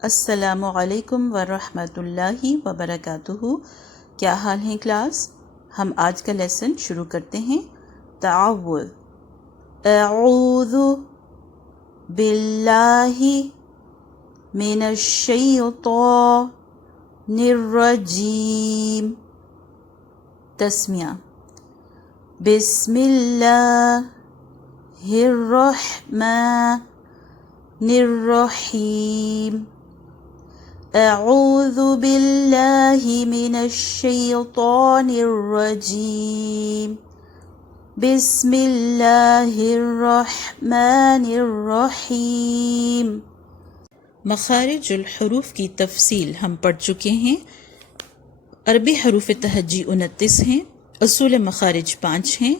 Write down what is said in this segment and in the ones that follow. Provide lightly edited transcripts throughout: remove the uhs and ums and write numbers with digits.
السلام علیکم ورحمۃ اللہ وبرکاتہ۔ کیا حال ہیں کلاس؟ ہم آج کا لیسن شروع کرتے ہیں۔ تعوذ، اعوذ باللہ من الشیطان الرجیم۔ تسمیہ، بسم اللہ الرحمن الرحیم۔ اعوذ باللہ من الشیطان الرجیم، بسم اللہ الرحمن الرحیم۔ مخارج الحروف کی تفصیل ہم پڑھ چکے ہیں۔ عربی حروف تہجی 29 ہیں، اصول مخارج 5 ہیں،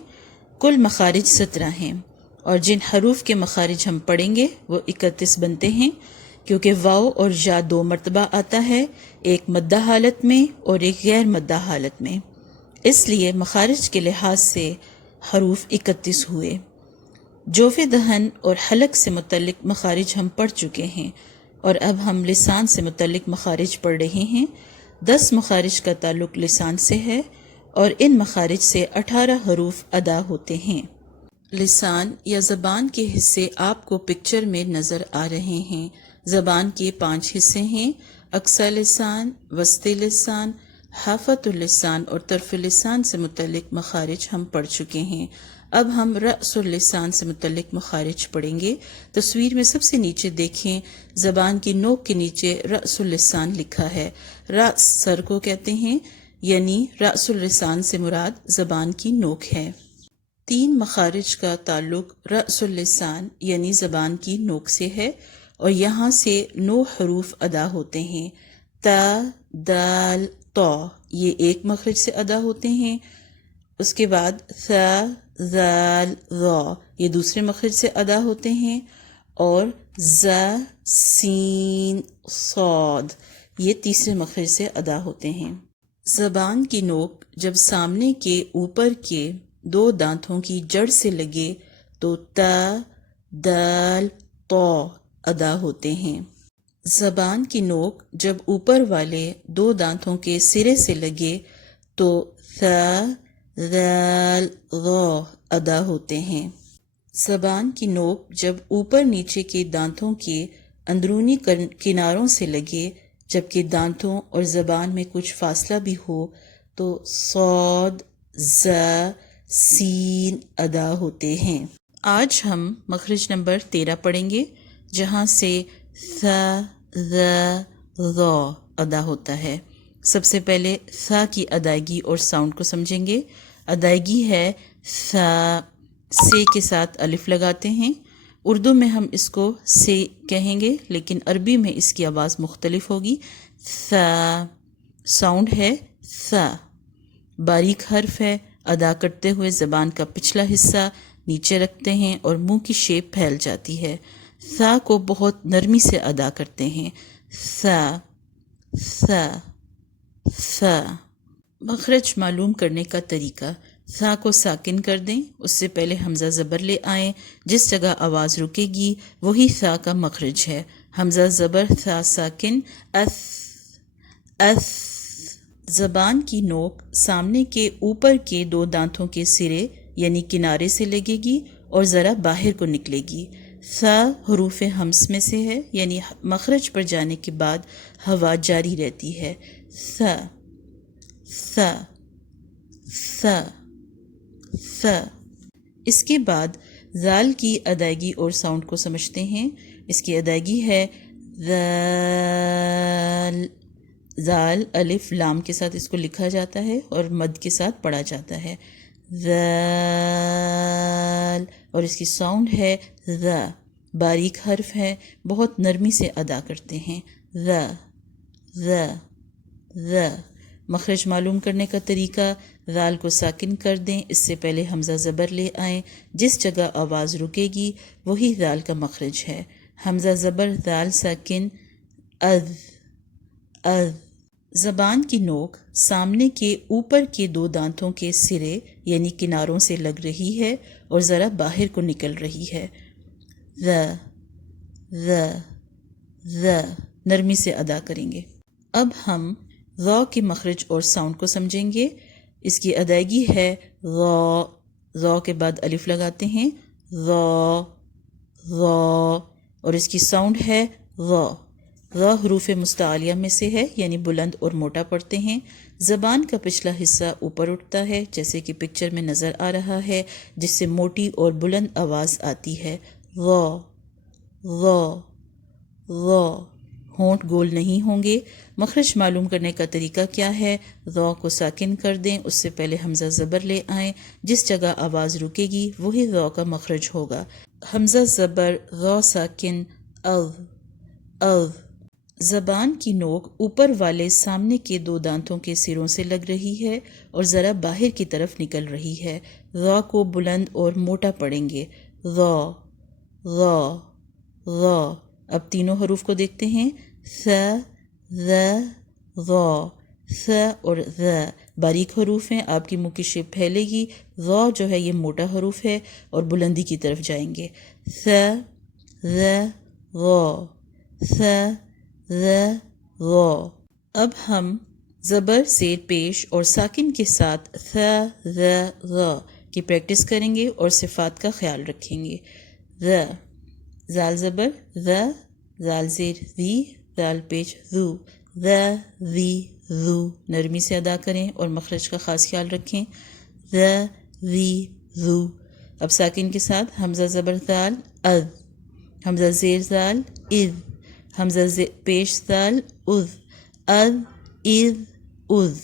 کل مخارج 17 ہیں، اور جن حروف کے مخارج ہم پڑھیں گے وہ 31 بنتے ہیں، کیونکہ واو اور یا 2 مرتبہ آتا ہے، ایک مدہ حالت میں اور ایک غیر مدہ حالت میں، اس لیے مخارج کے لحاظ سے حروف 31 ہوئے۔ جوف دہن اور حلق سے متعلق مخارج ہم پڑھ چکے ہیں، اور اب ہم لسان سے متعلق مخارج پڑھ رہے ہیں۔ 10 مخارج کا تعلق لسان سے ہے، اور ان مخارج سے 18 حروف ادا ہوتے ہیں۔ لسان یا زبان کے حصے آپ کو پکچر میں نظر آ رہے ہیں۔ زبان کے 5 حصے ہیں، اقصی لسان، وسطی لسان، حافۃ اللسان اور طرف لسان سے متعلق مخارج ہم پڑھ چکے ہیں۔ اب ہم رأس اللسان سے متعلق مخارج پڑھیں گے۔ تصویر میں سب سے نیچے دیکھیں، زبان کی نوک کے نیچے رأس اللسان لکھا ہے۔ رأس سر کو کہتے ہیں، یعنی رأس اللسان سے مراد زبان کی نوک ہے۔ 3 مخارج کا تعلق رأس اللسان یعنی زبان کی نوک سے ہے، اور یہاں سے 9 حروف ادا ہوتے ہیں۔ تا، دال، طا یہ ایک مخرج سے ادا ہوتے ہیں، اس کے بعد ثا، ذال، ظا یہ دوسرے مخرج سے ادا ہوتے ہیں، اور زا، سین، صاد یہ تیسرے مخرج سے ادا ہوتے ہیں۔ زبان کی نوک جب سامنے کے اوپر کے 2 دانتوں کی جڑ سے لگے تو تا، دال، طا ادا ہوتے ہیں۔ زبان کی نوک جب اوپر والے 2 دانتوں کے سرے سے لگے تو ثا، ذال، ظا ادا ہوتے ہیں۔ زبان کی نوک جب اوپر نیچے کے دانتوں کے اندرونی کناروں سے لگے، جبکہ دانتوں اور زبان میں کچھ فاصلہ بھی ہو تو صاد، زا، سین ادا ہوتے ہیں۔ آج ہم مخرج نمبر 13 پڑھیں گے، جہاں سے ثا، ذا، ظا ادا ہوتا ہے۔ سب سے پہلے ثا کی ادائیگی اور ساؤنڈ کو سمجھیں گے۔ ادائیگی ہے ثا، سے کے ساتھ الف لگاتے ہیں۔ اردو میں ہم اس کو سے کہیں گے، لیکن عربی میں اس کی آواز مختلف ہوگی۔ ثا ساؤنڈ ہے ثا، باریک حرف ہے، ادا کرتے ہوئے زبان کا پچھلا حصہ نیچے رکھتے ہیں اور منہ کی شیپ پھیل جاتی ہے۔ ثا کو بہت نرمی سے ادا کرتے ہیں۔ ثا، ثا، ثا۔ مخرج معلوم کرنے کا طریقہ، ثا کو ساکن کر دیں، اس سے پہلے حمزہ زبر لے آئیں، جس جگہ آواز رکے گی وہی ثا کا مخرج ہے۔ حمزہ زبر ثا ساکن، اث، اث۔ زبان کی نوک سامنے کے اوپر کے 2 دانتوں کے سرے یعنی کنارے سے لگے گی اور ذرا باہر کو نکلے گی۔ ثا حروف ہمس میں سے ہے، یعنی مخرج پر جانے کے بعد ہوا جاری رہتی ہے۔ ثا، ثا، ثا، ثا۔ اس کے بعد ذال کی ادائیگی اور ساؤنڈ کو سمجھتے ہیں۔ اس کی ادائیگی ہے ذال، ذال الف لام کے ساتھ اس کو لکھا جاتا ہے اور مد کے ساتھ پڑھا جاتا ہے، ذال، اور اس کی ساؤنڈ ہے ذا، باریک حرف ہے، بہت نرمی سے ادا کرتے ہیں، ذا، ذا، ذا۔ مخرج معلوم کرنے کا طریقہ، ذال کو ساکن کر دیں، اس سے پہلے حمزہ زبر لے آئیں، جس جگہ آواز رکے گی وہی ذال کا مخرج ہے۔ حمزہ زبر ذال ساکن، اذ، اذ۔ زبان کی نوک سامنے کے اوپر کے 2 دانتوں کے سرے یعنی کناروں سے لگ رہی ہے اور ذرا باہر کو نکل رہی ہے۔ ذا، ذا، ذا۔ نرمی سے ادا کریں گے۔ اب ہم ذا کے مخرج اور ساؤنڈ کو سمجھیں گے۔ اس کی ادائیگی ہے ذا، ذا کے بعد الف لگاتے ہیں، ذا ذا، اور اس کی ساؤنڈ ہے ذا۔ ذا حروف مستعلیہ میں سے ہے، یعنی بلند اور موٹا پڑھتے ہیں۔ زبان کا پچھلا حصہ اوپر اٹھتا ہے، جیسے کہ پکچر میں نظر آ رہا ہے، جس سے موٹی اور بلند آواز آتی ہے، ذا ذا ذا۔ ہونٹ گول نہیں ہوں گے۔ مخرج معلوم کرنے کا طریقہ کیا ہے؟ ذا کو ساکن کر دیں، اس سے پہلے حمزہ زبر لے آئیں، جس جگہ آواز رکے گی وہی ذا کا مخرج ہوگا۔ حمزہ زبر ذا ساکن اذ اذ۔ زبان کی نوک اوپر والے سامنے کے دو دانتوں کے سروں سے لگ رہی ہے اور ذرا باہر کی طرف نکل رہی ہے۔ ذا کو بلند اور موٹا پڑھیں گے، ذا ذا ذا۔ اب تینوں حروف کو دیکھتے ہیں، ث ذ ذا۔ ث اور ذ باریک حروف ہیں، آپ کی منہ کی شیپ پھیلے گی۔ ذا جو ہے یہ موٹا حروف ہے اور بلندی کی طرف جائیں گے، ث ذ ذا ث ذ ذا۔ اب ہم زبر زیر پیش اور ساکن کے ساتھ ث ذ ذا کی پریکٹس کریں گے اور صفات کا خیال رکھیں گے۔ ذ، زال زبر ذ، زال زیر ذی، زال پیش ذو، ذ ذی ذو۔ نرمی سے ادا کریں اور مخرج کا خاص خیال رکھیں، ذ ذی ذو۔ اب ساکن کے ساتھ حمزہ زبر زال اذ، حمزہ زیر زال اذ، حمزہ پیش زال اذ، اذ اذ اذ،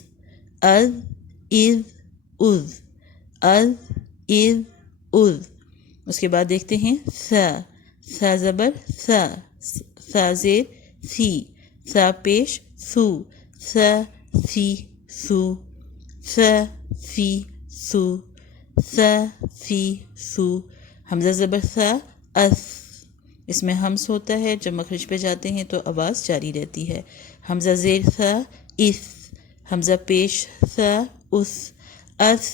اذ اذ اذ، اذ اذ اذ۔ اس کے بعد دیکھتے ہیں ث، ث زبر ث، ث زیر ثی، ث پیش ثو، ث فی ثو، ث فی ثو، ث فی ثو۔ حمزہ زبر ث اث، اس میں ہمس ہوتا ہے، جب مخرج پہ جاتے ہیں تو آواز جاری رہتی ہے۔ حمزہ زیر ث اث، حمزہ پیش ث اس، اث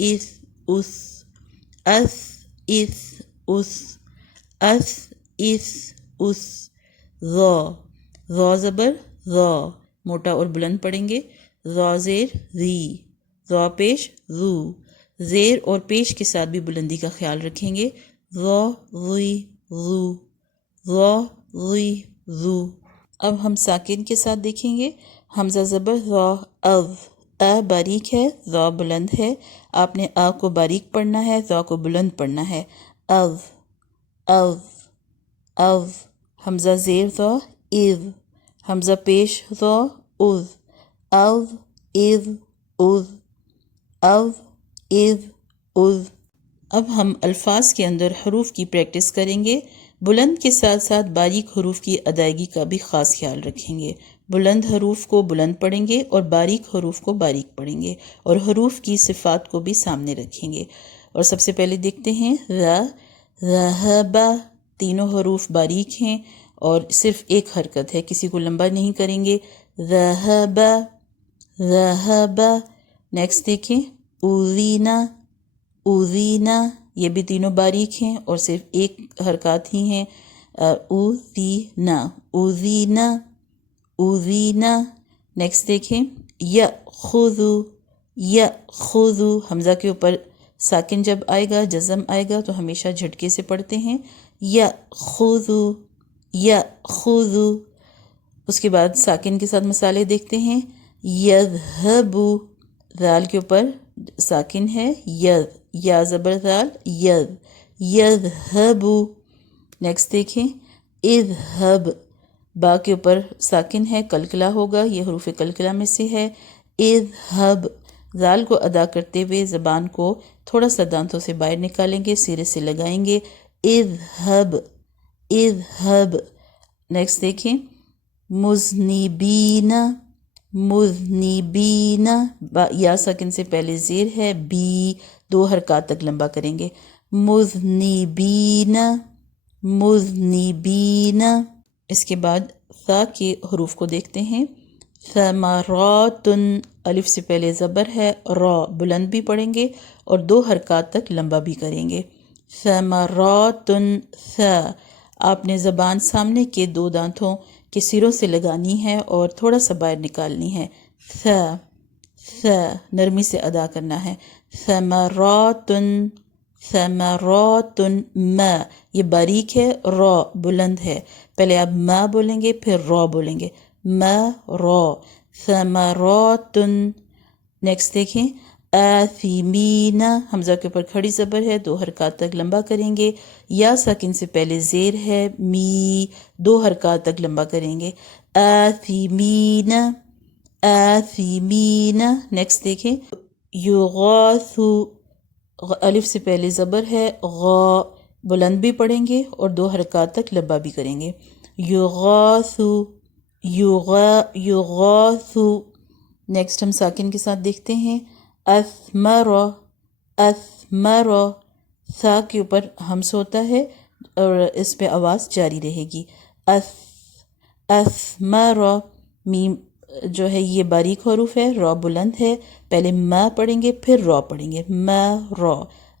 اث اس، اث اث اس، اث اث اس۔ ذا، ذا زبر ذا، موٹا اور بلند پڑھیں گے، ذا زیر ذی، ذا پیش ذو، زیر اور پیش کے ساتھ بھی بلندی کا خیال رکھیں گے، ذا ذی ذو، ذا ذی ذو۔ اب ہم ساکن کے ساتھ دیکھیں گے، حمزہ زبر ذا اذ، ا باریک ہے، ذا بلند ہے، آپ نے ا کو باریک پڑھنا ہے، ذا کو بلند پڑھنا ہے، اذ اذ اذ۔ حمزہ زیر ذا اذ، حمزہ پیش ذا اذ، اذ اذ اذ، اذ اذ اذ۔ اب ہم الفاظ کے اندر حروف کی پریکٹس کریں گے، بلند کے ساتھ ساتھ باریک حروف کی ادائیگی کا بھی خاص خیال رکھیں گے۔ بلند حروف کو بلند پڑھیں گے اور باریک حروف کو باریک پڑھیں گے، اور حروف کی صفات کو بھی سامنے رکھیں گے۔ اور سب سے پہلے دیکھتے ہیں ذا، ذہب، تینوں حروف باریک ہیں اور صرف ایک حرکت ہے، کسی کو لمبا نہیں کریں گے، ذہب ذہب۔ نیکسٹ دیکھیں اوذینا، اوذینا، یہ بھی تینوں باریک ہیں اور صرف ایک حرکات ہی ہیں، اوذینا اوذینا اوذینا۔ نیکسٹ دیکھیں یأخذ، یأخذ، حمزہ کے اوپر ساکن جب آئے گا، جزم آئے گا تو ہمیشہ جھٹکے سے پڑھتے ہیں، یأخذ یأخذ۔ اس کے بعد ساکن کے ساتھ مثالیں دیکھتے ہیں، یذہب، ذال کے اوپر ساکن ہے، یذ، یا زبر ذال یذ، یذہب۔ نیکسٹ دیکھیں اذہب، با کے اوپر ساکن ہے، کلکلا ہوگا، یہ حروف کلکلا میں سے ہے، اذہب۔ ذال کو ادا کرتے ہوئے زبان کو تھوڑا سا دانتوں سے باہر نکالیں گے، سرے سے لگائیں گے، اذہب اذہب۔ نیکسٹ دیکھیں مذنبین، مذنبین، یا ساکن سے پہلے زیر ہے، بی، دو حرکات تک لمبا کریں گے، مذنبین مذنبین۔ اس کے بعد ثا کے حروف کو دیکھتے ہیں، ثمرات، الف سے پہلے زبر ہے، را بلند بھی پڑھیں گے اور دو حرکات تک لمبا بھی کریں گے، ثمرات، ث، آپ نے زبان سامنے کے دو دانتوں کہ سروں سے لگانی ہے اور تھوڑا سا باہر نکالنی ہے. ث ث نرمی سے ادا کرنا ہے. ثمرات ثمرات م یہ باریک ہے، را بلند ہے. پہلے آپ ما بولیں گے پھر را بولیں گے. م را ثمرات. نیکسٹ دیکھیں آثمین، حمزہ کے اوپر کھڑی زبر ہے، 2 حرکات تک لمبا کریں گے. یا ساکن سے پہلے زیر ہے می، 2 حرکات تک لمبا کریں گے. آثمین آثمین. نیکسٹ دیکھیں یغاث، الف سے پہلے زبر ہے، غا بلند بھی پڑھیں گے اور 2 حرکات تک لمبا بھی کریں گے. یغاث یغاث. نیکسٹ ہم ساکن کے ساتھ دیکھتے ہیں اثمر اثمر. سا کے اوپر ہمس ہوتا ہے اور اس پہ آواز جاری رہے گی. اثمر. میم جو ہے یہ باریک حروف ہے، را بلند ہے. پہلے ما پڑھیں گے پھر را پڑھیں گے. ما را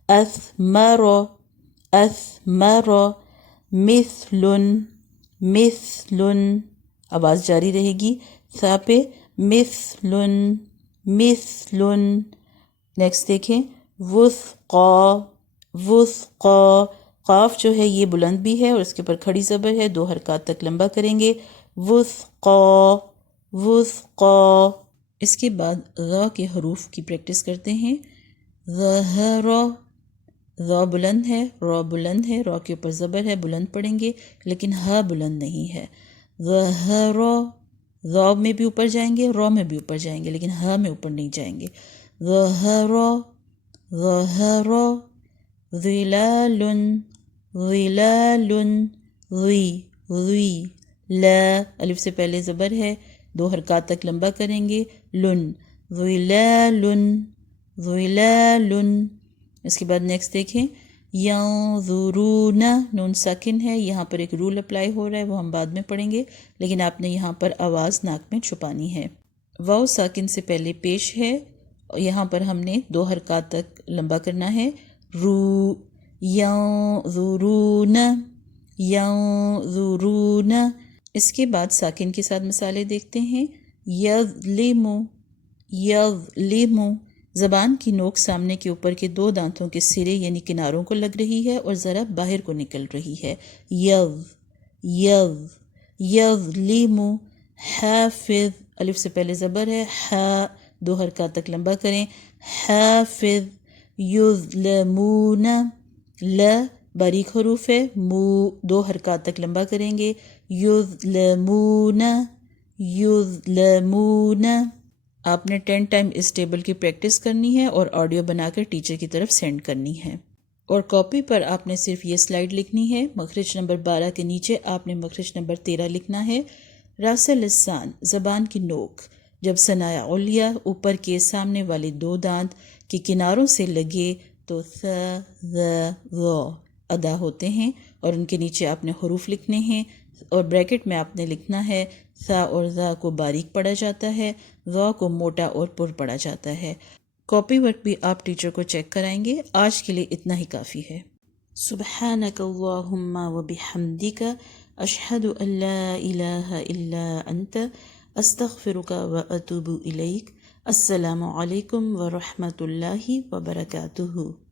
اثمر اثمر. مثل مثل، آواز جاری رہے گی سا پہ. مثل مثل. نیکسٹ دیکھیں وثقا وثقا. قاف جو ہے یہ بلند بھی ہے اور اس کے اوپر کھڑی زبر ہے، 2 حرکات تک لمبا کریں گے. وثقا وثقا. اس کے بعد غا کے حروف کی پریکٹس کرتے ہیں. ظہر، ظا بلند ہے، را بلند ہے، را کے اوپر زبر ہے، بلند پڑیں گے لیکن ہا بلند نہیں ہے. ظہر، ظا میں بھی اوپر جائیں گے، را میں بھی اوپر جائیں گے لیکن ہا میں اوپر نہیں جائیں گے. ظہر ظہر. ظلال ظلال. ظی ظی. لا الف سے پہلے زبر ہے، 2 حرکات تک لمبا کریں گے. لن ظلال ظلال. اس کے بعد نیکسٹ دیکھیں ینظرون. نون ساکن ہے، یہاں پر ایک رول اپلائی ہو رہا ہے، وہ ہم بعد میں پڑھیں گے لیکن آپ نے یہاں پر آواز ناک میں چھپانی ہے. واو ساکن سے پہلے پیش ہے، یہاں پر ہم نے 2 حرکات تک لمبا کرنا ہے. رو ینظرون ینظرون. اس کے بعد ساکن کے ساتھ مثالیں دیکھتے ہیں. یظلم یظلم. زبان کی نوک سامنے کے اوپر کے 2 دانتوں کے سرے یعنی کناروں کو لگ رہی ہے اور ذرا باہر کو نکل رہی ہے. یظلم. حافظ، الف سے پہلے زبر ہے، ہا 2 حرکات تک لمبا کریں. حافظ. یظلمون، ل باریک حروف ہے، مو 2 حرکات تک لمبا کریں گے. یظلمون یظلمون. آپ نے 10 ٹائم اس ٹیبل کی پریکٹس کرنی ہے اور آڈیو بنا کر ٹیچر کی طرف سینڈ کرنی ہے. اور کاپی پر آپ نے صرف یہ سلائیڈ لکھنی ہے. مخرج نمبر 12 کے نیچے آپ نے مخرج نمبر 13 لکھنا ہے. راس لسان، زبان کی نوک جب ثنایا علیہ اوپر کے سامنے والے 2 دانت کے کناروں سے لگے تو ث ذ ظ ادا ہوتے ہیں اور ان کے نیچے آپ نے حروف لکھنے ہیں اور بریکٹ میں آپ نے لکھنا ہے ثا اور ذا کو باریک پڑھا جاتا ہے، ظا کو موٹا اور پر پڑھا جاتا ہے. کاپی ورک بھی آپ ٹیچر کو چیک کرائیں گے. آج کے لیے اتنا ہی کافی ہے. سبحانک اللہم و بحمدک اشہد ان لا الہ الا انت استغفرک و اتوب الیک. السلام علیکم ورحمۃ اللہ وبرکاتہ.